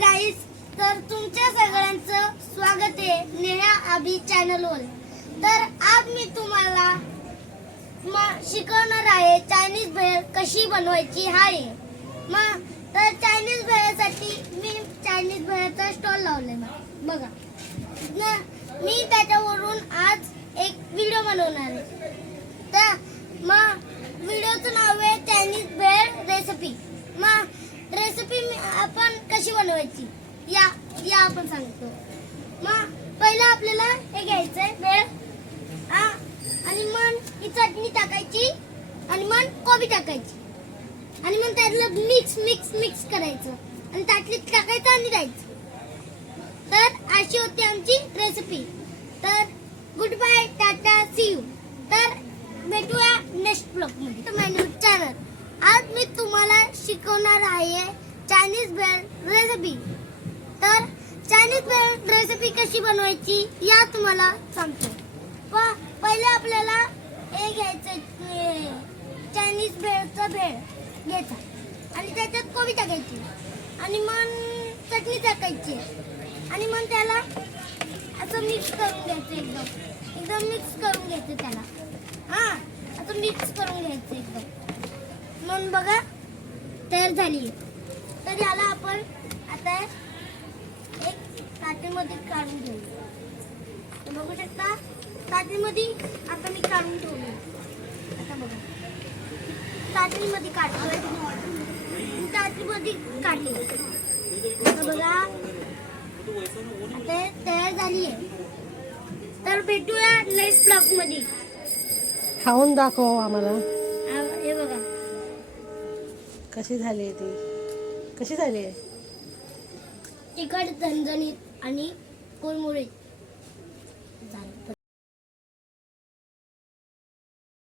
गाईस, तर तुमच्या सगळ्यांचं स्वागत आहे नेहा अभि चॅनलवर. तर आज मी तुम्हाला शिकवणार आहे चायनीज भेळ कशी बनवायची आहे. तर चायनीज भेळसाठी मी चायनीज भेळचा स्टॉल लावलाय बघा. मी त्याच्यावरून आज एक व्हिडिओ बनवणार आहे. तर व्हिडिओचं नाव आहे चायनीज भेळ रेसिपी. रेसिपी आपण कशी बनवायची या आपण सांगतो. पहिलं आपल्याला हे घ्यायचंय भेळ आणि मग ही चटणी टाकायची आणि मग कोबी टाकायची आणि मग त्यातलं मिक्स करायचं आणि ताटलीत टाकायचं आणि द्यायचं. तर अशी होती आमची रेसिपी. तर good bye, tata, see you. तर भेटूया नेक्स्ट ब्लॉग मध्ये. तर माझ्या चॅनल आज मी तुम्हाला शिकवणार आहे चायनीज भेळ रेसिपी. तर चायनीज भेळ रेसिपी कशी बनवायची या तुम्हाला सांगतो. पहिले आपल्याला हे घ्यायचं चायनीज भेळचा भेळ घ्यायचा आणि त्याच्यात कोबी टाकायची आणि मग चटणी टाकायची आणि मग त्याला असं मिक्स करून घ्यायचं. एकदम मिक्स करून घ्यायचं त्याला. असं मिक्स करून घ्यायचं एकदम. मग बघा तयार झाली. तर याला आपण आता एक ताटेमध्ये काढून घेऊ. बघू शकता ताटेमध्ये आता मी काढून ठेवली. आता बघा ताटेमध्ये काढतोय. ताटेमध्ये काढली. आता बघा आता तयार झाली आहे. तर भेटूया नेक्स्ट ब्लॉग मध्ये. खाऊन दाखव आम्हाला हे बघा कशी झाली आहे ती. कशी झाली आहे? तिखट, झणझणीत आणि कुरमुरीत.